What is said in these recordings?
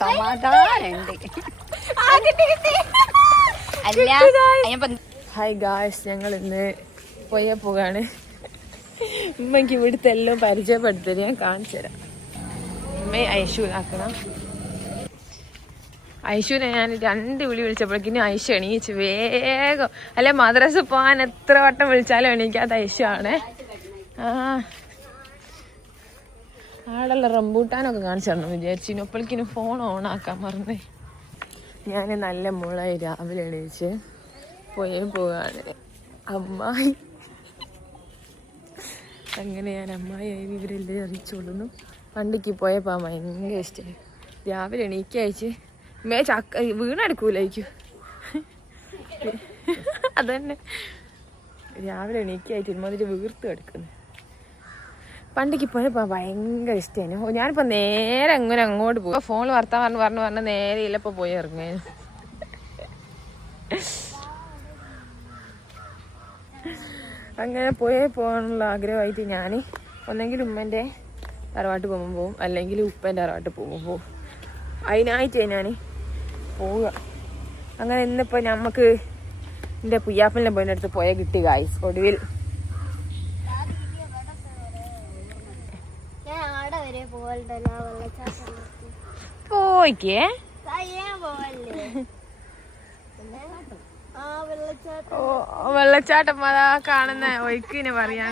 സമാധാനുണ്ട്. Hi guys, ഞങ്ങൾ ഇന്ന് പോകാണ്. ഉമ്മയ്ക്ക് ഇവിടുത്തെ എല്ലാം പരിചയപ്പെടുത്തരുത്, ഞാൻ കാണിച്ചു തരാം. ഉമ്മയെ ഐശുവിനാക്കണം. ഐശുവിനെ ഞാൻ 2 വിളി വിളിച്ചപ്പോഴേക്കിനും ഐശു എണീച്ച് വേഗം. അല്ലെ മദ്രസ പോകാൻ എത്ര വട്ടം വിളിച്ചാലും എണീക്കാത്ത ഐശു ആണേ. ആടല്ല റംബൂട്ടാനൊക്കെ കാണിച്ചു തരണം വിചാരിച്ചു. അപ്പോഴേക്കിനും ഫോൺ ഓണാക്കാൻ മറന്നേ. ഞാൻ നല്ല മോളായി രാവിലെ എണീച്ച് പോകാണ്. അമ്മായി അങ്ങനെ ഞാൻ അമ്മായിയായി ഇവരെല്ലാം അറിയിച്ചോളുന്നു. വണ്ടിക്ക് പോയപ്പോൾ ഭയങ്കര ഇഷ്ടമായി. രാവിലെ എണീക്കയച്ച് ചക്ക വീണെടുക്കൂലായിരിക്കും. അതന്നെ രാവിലെ എണീക്കായിട്ട് ഒരുമാതിരി വീർത്ത് എടുക്കുന്നു. പണ്ടിക്ക് പോയപ്പോൾ ഭയങ്കര ഇഷ്ടമായിരുന്നു. ഞാനിപ്പോൾ നേരെ അങ്ങനെ അങ്ങോട്ട് പോകും. ഫോണിൽ വർത്താൻ പറഞ്ഞ് നേരെ ഇല്ലപ്പോൾ പോയി ഇറങ്ങാനും. അങ്ങനെ പോകാനുള്ള ആഗ്രഹമായിട്ട് ഞാൻ ഒന്നെങ്കിൽ ഉമ്മൻ്റെ തറവാട്ട് പോകുമ്പോൾ പോവും, അല്ലെങ്കിൽ ഉപ്പൻ്റെ തറവാട്ട് പോകുമ്പോൾ പോവും. അതിനായിട്ട് ഞാൻ പോവുക. അങ്ങനെ ഇന്നിപ്പോൾ നമുക്ക് എൻ്റെ പുയ്യാപ്പലിനെ പോയിൻ്റെ അടുത്ത് പോയാൽ കിട്ടി ഗായ്സ്. ഒടുവിൽ പോയിക്കേ വെള്ളച്ചാട്ടം അതാ കാണുന്ന ഒഴുക്കിനെ പറയാ.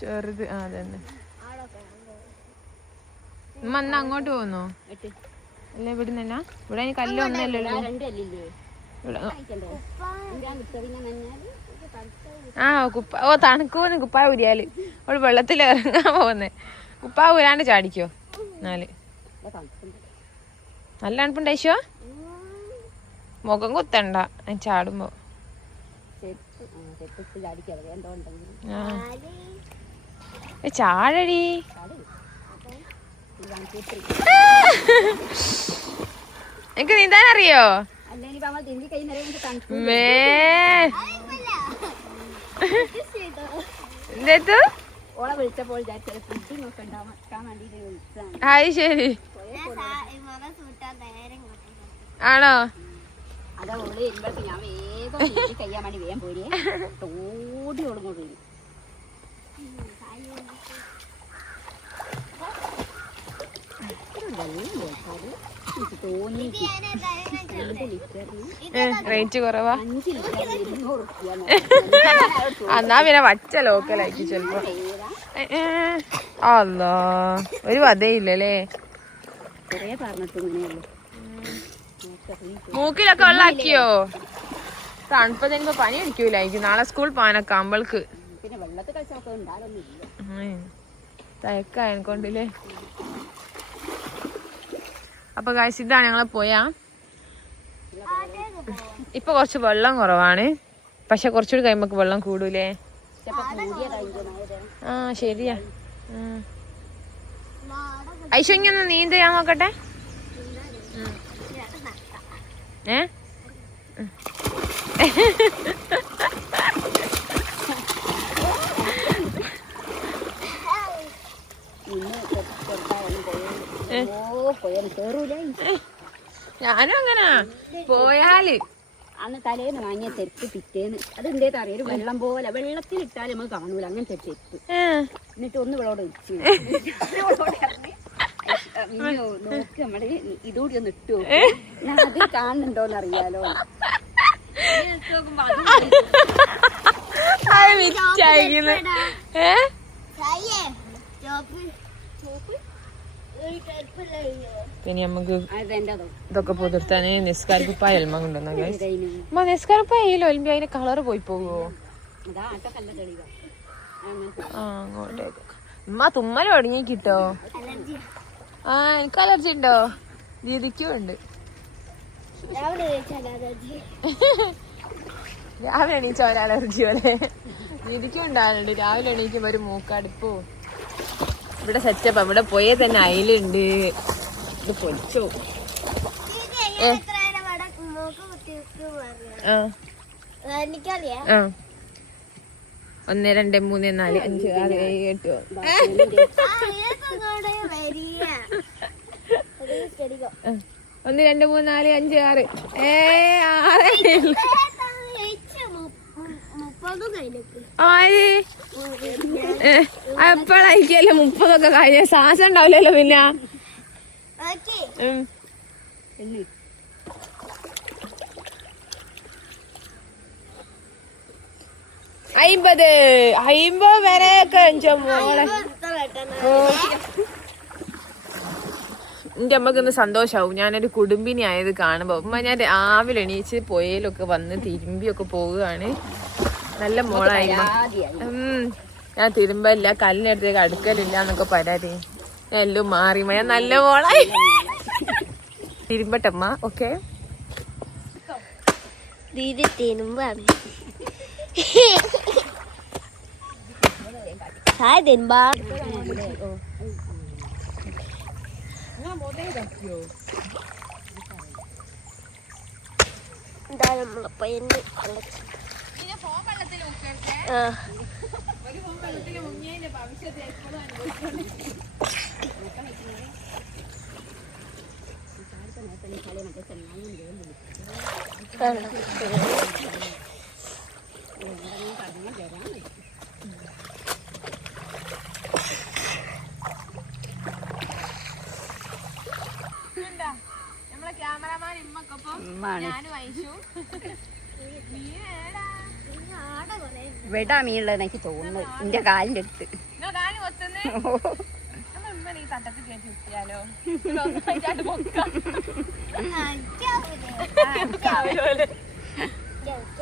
ചെറുത് അതന്നെ. ഉമ്മ എന്നാ അങ്ങോട്ട് പോകുന്നോ? അല്ല ഇവിടുന്നല്ല, ഇവിടെ കല്ലൊന്നല്ലോ. തണുക്കൂന്ന് കുപ്പായ ഊരിയാല് അവള് വെള്ളത്തിൽ ഇറങ്ങാൻ പോകുന്നേ. കുപ്പായ ഊരാണ്ട് ചാടിക്കോ. നല്ല തണുപ്പുണ്ടായിശോ. മുഖം കുത്തണ്ട ചാടുമ്പോ. ചാടടി. എനിക്ക് നീന്താൻ അറിയോ? എന്തേത്തു? അത് ശരി ആണോ? അതാ ഓള് വരുമ്പോഴേക്ക് ഞാൻ വേഗം കഴിയാൻ വേണ്ടി വേഗം പോരേ തോടി ഓടും പോയി. റേറ്റ് കുറവാ. എന്നാ പിന്നെ വച്ച ലോക്കലായിരിക്കും ചെലപ്പോ. അല്ലോ ഒരു വധയില്ലല്ലേ. മൂക്കിലൊക്കെ വെള്ളാക്കിയോ? തണുപ്പത് എനിക്ക് പനി അടിക്കൂലായിരിക്കും. നാളെ സ്കൂൾ പോകാനൊക്കെ ആമ്പൾക്ക് തയക്കായനെക്കൊണ്ടില്ലേ. അപ്പൊ ഗായ്സ് ഇതാണ് ഞങ്ങളെ പോയാ. ഇപ്പൊ കുറച്ച് വെള്ളം കുറവാണ്, പക്ഷെ കുറച്ചുകൂടി കഴിയുമ്പോ വെള്ളം കൂടൂലേ? ആ ശരിയാ. ഐശ്വര്യ ഒന്ന് നീന്ത് ഞാൻ നോക്കട്ടെ. ഞാനും അങ്ങനാ പോയാല്. അന്ന് തലേന്ന് വാങ്ങിയ ചെരുപ്പ് പിറ്റേന്ന് അത് എന്തേന്ന് അറിയാം, ഒരു വെള്ളം പോലെ വെള്ളത്തിലിട്ടാൽ നമുക്ക് കാണൂല അങ്ങനത്തെ ചെരുപ്പ്. എന്നിട്ട് ഒന്ന് വെള്ളോടെ വെച്ചു നോക്ക് നമ്മള് ഇതുകൂടി ഒന്ന് ഇട്ടു ഞാൻ അത് കാണുന്നുണ്ടോന്ന് അറിയാലോ. പിന്നെ നമുക്ക് ഇതൊക്കെ പുതിർത്താന് നിസ്കാരക്കുപ്പായ എൽമ കൊണ്ടുവന്ന നിസ്കാരക്കുപ്പായല്ലോ എൽമ്പി അതിന്റെ കളറ് പോയി പോവോ? അങ്ങോട്ടേക്ക് ഉമ്മ തുമ്മൽ തുടങ്ങി കിട്ടോ. എനിക്ക് അലർജി ഉണ്ടോ? ദീദിക്കും ഉണ്ട്. രാവിലെ എണീച്ച ഒരു അലർജി പോലെ ദീദിക്കും ഉണ്ടാകുന്നുണ്ട്. രാവിലെ എണീക്കുമ്പോ ഒരു മൂക്കടുപ്പോ. ഇവിടെ സെറ്റപ്പ്. ഇവിടെ പോയേ തന്നെ അയിലുണ്ട്. ഇത് പൊളിച്ചോ. 1 2 3 4 5 6 7 8 1 2 3 4 5 6 ആര് എപ്പോഴായിരിക്കല്ലേ 30 ഒക്കെ കഴിഞ്ഞ ശ്വാസം ഉണ്ടാവില്ലല്ലോ പിന്നെ 50 വരെയൊക്കെ മോളെ എന്റെ അമ്മക്ക് ഇന്ന് സന്തോഷാവും. ഞാനൊരു കുടുംബിനി ആയത് കാണുമ്പോ. ഉമ്മ ഞാൻ രാവിലെ എണീച്ച് പുഴയിലൊക്കെ വന്ന് തിരുമ്പിയൊക്കെ പോവുകയാണ്. നല്ല മോളായിരുന്നു. ഞാൻ തിരുമ്പല്ല, കല്ലിനടുത്തേക്ക് അടുക്കലില്ല എന്നൊക്കെ പരാതി. എല്ലാം മാറി ഞാൻ നല്ല മോളായി. തിരുമ്പട്ടമ്മ. ഓക്കെ ദീദി തിരുമ്പാണ്. നമ്മളെ ക്യാമറമാൻ ഇമ്മക്കൊപ്പം ഞാനും അയച്ചു. വെടാ മീനുള്ളത് എനിക്ക് തോന്നുന്നത് എന്റെ കാലിന്റെ അടുത്ത്.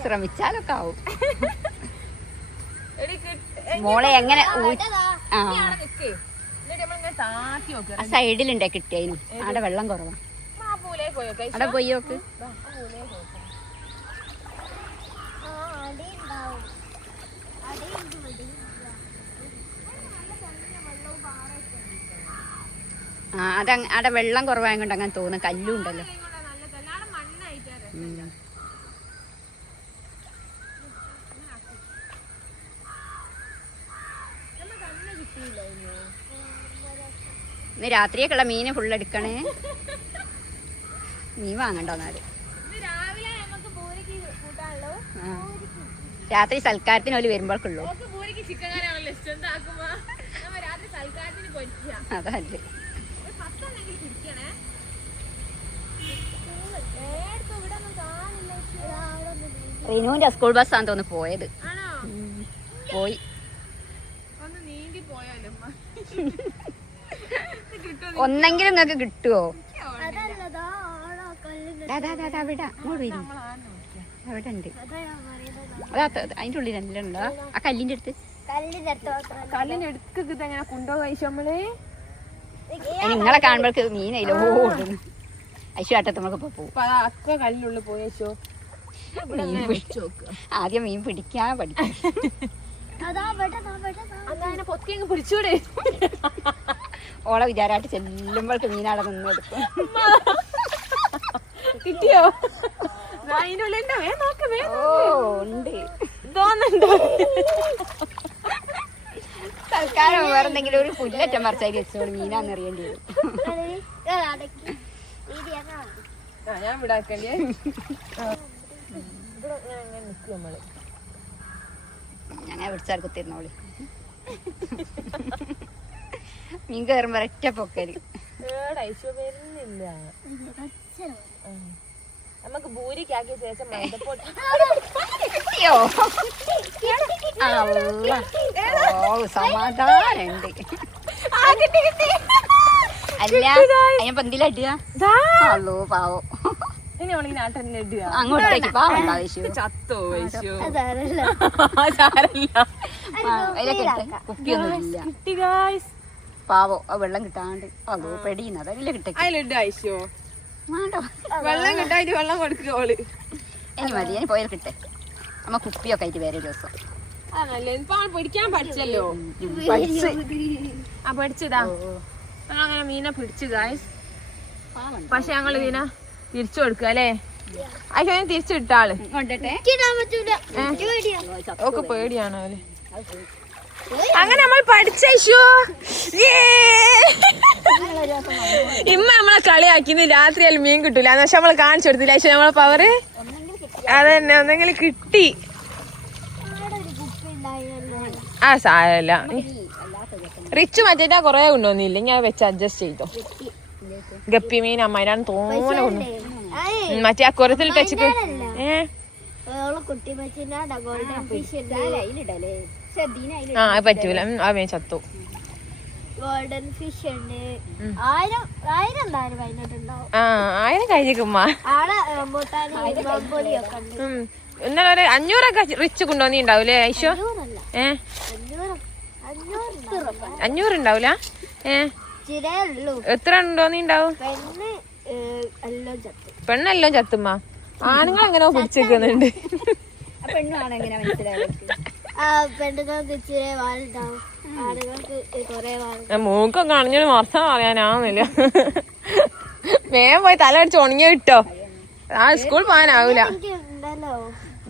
ശ്രമിച്ചാലൊക്കെ ആവും. മോളെ എങ്ങനെ ആ സൈഡിലുണ്ടേ കിട്ടിയതിനും. അവിടെ വെള്ളം കുറവാ. അവിടെ പോയി നോക്ക്. ആ അവിടെ വെള്ളം കുറവായതുകൊണ്ട് അങ്ങനെ തോന്നുന്നു. കല്ലും ഉണ്ടല്ലോ. ഇന്ന് രാത്രിയൊക്കെയുള്ള മീന് ഫുള്ളെടുക്കണേ. മീൻ വാങ്ങണ്ടോന്നാല്. രാത്രി സൽക്കാരത്തിന് ഓല് വരുമ്പോഴേക്കുള്ളൂ. അതല്ലേ റിനുവിന്റെ സ്കൂൾ ബസ്സാന്ന് തോന്നുന്നു പോയത്. പോയി. ഒന്നെങ്കിലും നിങ്ങക്ക് കിട്ടുവോ? അവിടെ ഉണ്ട്. അതിന്റെ ഉള്ളിൽ എല്ലാം ഉണ്ടോ? ആ കല്ലിന്റെ അടുത്ത്. നിങ്ങളെ കാണുമ്പോഴേക്ക് മീനയില്ലോ ഓടുന്നു. ഐശ്വട്ടത്തുമ്പോ പോകും. കല്ലിനുള്ളിൽ പോയേശോ. ആദ്യം മീൻ പിടിക്കാൻ പഠിക്കും. പിടിച്ചൂടെ? ഓളെ വിചാരമായിട്ട് ചെല്ലുമ്പോഴേക്ക് മീനാടെ നിന്നെടുക്കും. കിട്ടിയോ? ഉണ്ട്. തോന്നുന്നുണ്ടോ? തൽക്കാലം വേറെ എന്തെങ്കിലും ഒരു പുല്ലറ്റം പറിച്ചാൽ വെച്ചോളൂ. മീനാന്ന് അറിയേണ്ടി വരും. ഞാൻ വിടാക്കണ്ടേ. ഞാൻ പിടിച്ചാൽ കുത്തിരുന്നോളി. മീൻ കയറുമ്പോ ഒറ്റ പൊക്കല്. വരുന്നില്ല. നമുക്ക് ഭൂരിക്കാക്കിയ ശേഷം സമാധാനുണ്ട്. അല്ല അതിനെ പന്തിലിടുക. പാവോ അങ്ങോട്ടേക്ക് പാവണ്ട. കുപ്പിയൊന്നും ഇല്ല. പാവോ ആ വെള്ളം കിട്ടാണ്ട് അതോ പെടിയുന്നത് അതിലെ കിട്ടേ. വെള്ളം കിട്ടായിട്ട് വെള്ളം കൊടുക്കോള്. ഇനി മതി. ഇനി പോയാൽ കിട്ടേ. നമ്മ കുപ്പിയൊക്കെ ആയിട്ട് വേറെ ദിവസം. പിടിക്കാൻ പഠിച്ചല്ലോ. പഠിച്ചതാ. അങ്ങനെ മീനെ പിടിച്ചു ഗായ്സ്. പക്ഷെ ഞങ്ങൾ ഇതിനെ തിരിച്ചു കൊടുക്കുക അല്ലേ? അതിന് തിരിച്ചു വിട്ട ആള് ഓക്കെ പേടിയാണോ? അങ്ങനെ നമ്മൾ പഠിച്ച ഇമ്മ നമ്മളെ കളിയാക്കിന്ന് രാത്രിയാലും മീൻ കിട്ടൂല പക്ഷെ നമ്മള് കാണിച്ചു കൊടുത്തില്ല പക്ഷെ നമ്മളെ പവറ് അതന്നെ ഒന്നെങ്കിലും കിട്ടി. ആ സാരല്ല. റിച്ച് മറ്റേറ്റാ കൊറേ കൊണ്ടുവന്നില്ല ഞാൻ വെച്ച് അഡ്ജസ്റ്റ് ചെയ്തോ. ഗപ്പി മീൻ അമ്മയിലാണ് തോനെ കൊണ്ടു മറ്റേ ആ കൊരത്തിൽ വെച്ചിട്ട് ആ പറ്റൂല അവൻ ചത്തു. ഗോൾഡൻ ഫിഷ് ഉണ്ട് 1000 കഴിഞ്ഞിക്കുമ്മ. ഇന്നലെ ഒരു 500 റിച്ച് കൊണ്ടുവന്നിണ്ടാവൂലേ ഐശോ? 500 ഉണ്ടാവൂല? എത്ര ഉണ്ടോന്നിണ്ടാവും? പെണ്ണെല്ലാം ചത്തുമ്മ. ആണുങ്ങൾ അങ്ങനെ പിടിച്ചേക്കുന്നുണ്ട്. മൂക്കൊക്കെ അണിഞ്ഞൊരു വർഷം പറയാനാവുന്നില്ല. വേഗം പോയി തല അടിച്ച് ഉണങ്ങി കിട്ടോ. ആ സ്കൂൾ പോകാനാവൂല.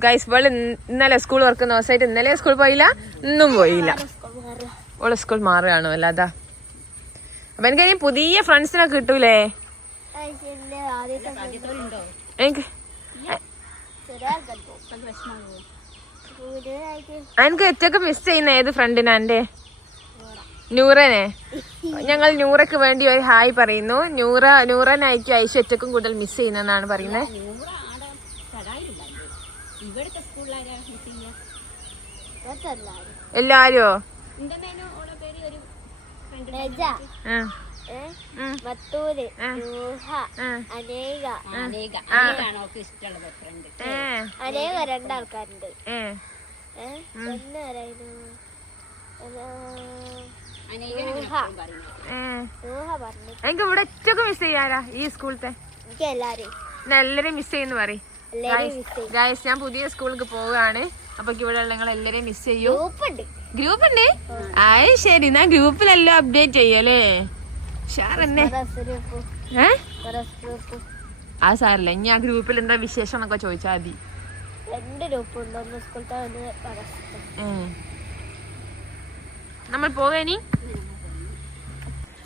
ഗൈസ് ബോൾ ഇന്നലെ സ്കൂൾ വർക്കുന്ന ദിവസമായിട്ട് ഇന്നലെ സ്കൂൾ പോയില്ല, ഇന്നും പോയില്ല. ഓളെ സ്കൂൾ മാറുകയാണോ അല്ലാതാ. അപ്പൊ എനിക്ക് ഇനി പുതിയ ഫ്രണ്ട്സിനെ കിട്ടൂലേ? എനിക്ക് എനിക്ക് ഏറ്റവും മിസ് ചെയ്യുന്ന ഏത് ഫ്രണ്ടിനാ? എന്റെ നൂറനെ. ഞങ്ങൾ നൂറക്ക് വേണ്ടി ഒരു ഹായ് പറയുന്നു. നൂറനായിരിക്കും ഐശു ഏറ്റവും കൂടുതൽ മിസ് ചെയ്യുന്നെന്നാണ് പറയുന്നത്. എല്ലാരോ രണ്ടാൾക്കാരുണ്ട്. എനിക്ക് ഇവിടെ ഏറ്റവും മിസ് ചെയ്യാരാ ഈ സ്കൂളത്തെ? എല്ലാരെയും മിസ് ചെയ്യുന്നു പറയും. ഗൈസ് ഞാൻ പുതിയ സ്കൂളിലേക്ക് പോവുകയാണ്. അപ്പൊ ഇവിടെ നിങ്ങൾ എല്ലാരെയും മിസ് ചെയ്യൂ. ഗ്രൂപ്പ് ഉണ്ട്? ആയി ശരി. ഞാൻ ഗ്രൂപ്പിലെല്ലാം അപ്ഡേറ്റ് ചെയ്യല്ലേ? ഷാറന്നെ ആ സാറില്ല. ഇനി ആ ഗ്രൂപ്പിൽ എന്താ വിശേഷം എന്നൊക്കെ ചോദിച്ചാൽ മതി. നമ്മൾ പോകാനി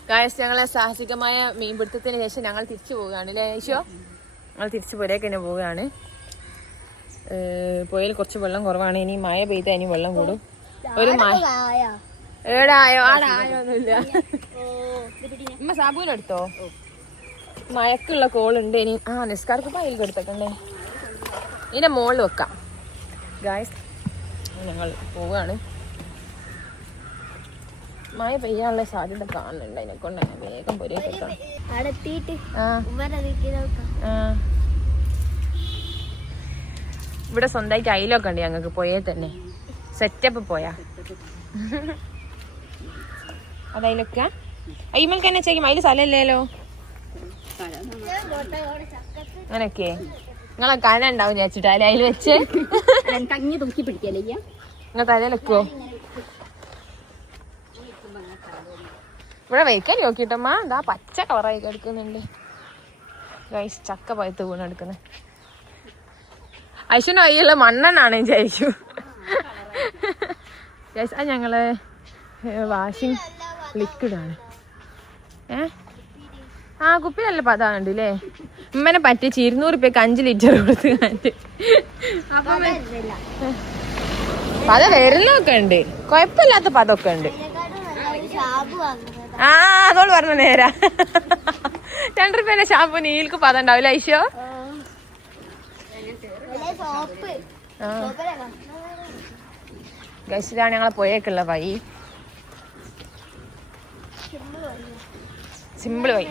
ഗായസ്. ഞങ്ങളെ സാഹസികമായ മീൻപിടുത്തത്തിന് ശേഷം ഞങ്ങൾ തിരിച്ചു പോവുകയാണ് അല്ലേ ഐശോ? ഞങ്ങൾ തിരിച്ചു പോരേക്ക് തന്നെ പോവുകയാണ്. പോയാൽ കുറച്ച് വെള്ളം കുറവാണ്. ഇനി മഴ പെയ്താൽ ഇനി വെള്ളം കൂടും. ഒരു ഏടായോ ആടായോന്നില്ല. ഉമ്മ സാബൂനെടുത്തോ? മഴക്കുള്ള കോളുണ്ട്. ഇനി നിസ്കാർക്ക് പൈൽ എടുത്തേക്കണ്ടേ? ഇതിന്റെ മുകളിൽ വെക്കാം. ഗായ്സ് ഞങ്ങൾ പോവുകയാണ്. മഴ പെയ്യാനുള്ള സാധ്യത കാണുന്നുണ്ട്. അതിനെക്കൊണ്ട് വേഗം പൊരേക്കാം. ഇവിടെ സ്വന്തമായിട്ട് അയിലൊക്കെ ഉണ്ട് ഞങ്ങൾക്ക്. പോയേ തന്നെ സെറ്റപ്പ് പോയാ അതയിലൊക്കെ അയ്മൽക്ക് തന്നെ ചെയ്യും. അതിൽ സ്ഥലമില്ലല്ലോ. അങ്ങനൊക്കെ നിങ്ങളെ കന ഉണ്ടാവും ചേച്ചിട്ട് അല്ലെ അതിൽ വെച്ച് കഞ്ഞി തൂക്കി പിടിക്കല്ലേ നിങ്ങൾ തലയിലെക്കോ? ഇവിടെ വയ്ക്കാൻ നോക്കിട്ടമ്മ ഇതാ പച്ച കളറായി എടുക്കുന്നുണ്ട്. ഗൈസ് ചക്ക പഴുത്ത് വീണെടുക്കുന്നത്. ഐശ്വര്യ കയ്യുള്ള മണ്ണെണ്ണാണ് വിചാരിക്കും. ഗൈസ് അത് ഞങ്ങള് വാഷിംഗ് ലിക്വിഡാണ്. കുപ്പിയിലല്ല പതാണ്ട് അല്ലേ? ഉമ്മനെ പറ്റിച്ച് 200 രൂപയ്ക്ക് 5 ലിറ്റർ കൊടുത്ത് കാറ്റ്. അപ്പം പത വിരലൊക്കെ ഉണ്ട്. കുഴപ്പമില്ലാത്ത പതൊക്കെ ഉണ്ട്. അതോട് പറഞ്ഞ നേരാ. 2 രൂപേന്റെ ഷാമ്പു നീൽക്ക് പത ഉണ്ടാവില്ല ഐശോ? ഗൈസ് ഇതാണ് ഞങ്ങളെ പോയേക്കുള്ള വഴി. സിമ്പിൾ വഴി.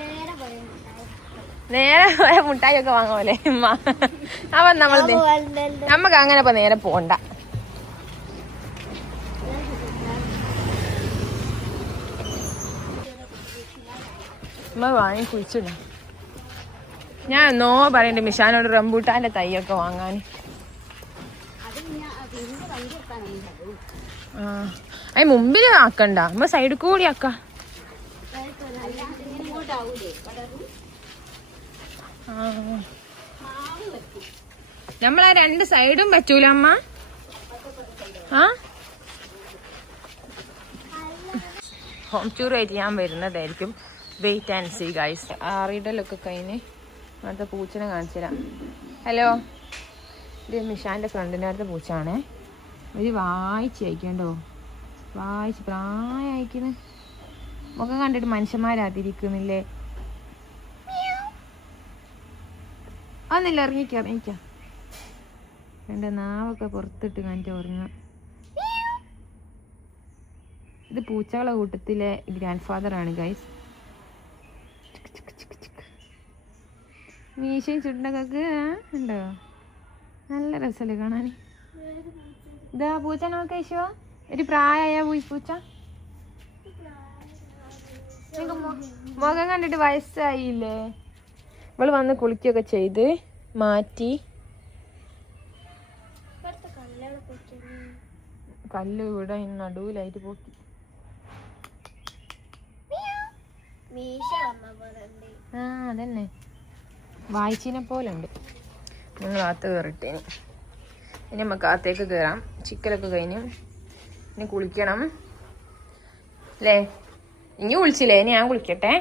നേരെ പോയ മുട്ടായി ഒക്കെ വാങ്ങാൻ പോലെ ഉമ്മ. അവൻ നമ്മക്ക് അങ്ങനെ ഇപ്പൊ നേരെ പോണ്ട. ഉമ്മ വാങ്ങി കുഴിച്ചിട. ഞാൻ എന്നോ പറയണ്ട് മിഷാനോട് റംബൂട്ടാന്റെ തൈയൊക്കെ വാങ്ങാൻ. അതിന് മുമ്പിൽ ആക്കണ്ട, നമ്മ സൈഡിൽ കൂടി ആക്ക. നമ്മളാ 2 സൈഡും പറ്റൂല അമ്മ. ഹോം ടൂറായിട്ട് ഞാൻ വരുന്നതായിരിക്കും. Wait and see guys. ആറിടലൊക്കെ കഴിഞ്ഞ് അടുത്ത പൂച്ചനെ കാണിച്ചു തരാം. ഹലോ, ഇത് മിഷാൻ്റെ ഫ്രണ്ടിൻ്റെ അടുത്ത പൂച്ചാണേ. ഒരു വായിച്ച് അയക്കണ്ടോ, വായിച്ച് പ്രായം അയക്കുന്നു. മുഖം കണ്ടിട്ട് മനുഷ്യന്മാരാതിരിക്കുന്നില്ലേ. ഒന്നില്ല, ഇറങ്ങിക്കാം. എൻ്റെ നാവൊക്കെ പുറത്തിട്ട് കാണിച്ച് ഉറങ്ങാം. ഇത് പൂച്ചകളെ കൂട്ടത്തിലെ ഗ്രാൻഡ് ഫാദറാണ് ഗൈസ്. മീശയും ചുണ്ടൊക്കെ ഉണ്ടോ, നല്ല രസമല്ലേ കാണാൻ. ഇതാ പൂച്ച നോക്ക ഈശോ, ഒരു പ്രായമായ പൂച്ച. മുഖം കണ്ടിട്ട് വയസ്സായില്ലേ. ഇവള് വന്ന് കുളിക്കുകയൊക്കെ ചെയ്ത് മാറ്റി. കല്ല് ഇവിടെ നടുവിലായിട്ട് പോക്കി. ആ അതന്നെ, വായിച്ചിനെ പോലെ ഉണ്ട്. നിങ്ങൾ അകത്ത് കയറിട്ടേന്. ഇനി നമുക്ക് അകത്തേക്ക് കയറാം. ചിക്കലൊക്കെ കഴിഞ്ഞു, ഇനി കുളിക്കണം അല്ലേ. ഇനി കുളിച്ചില്ലേ, ഇനി ഞാൻ കുളിക്കട്ടെ.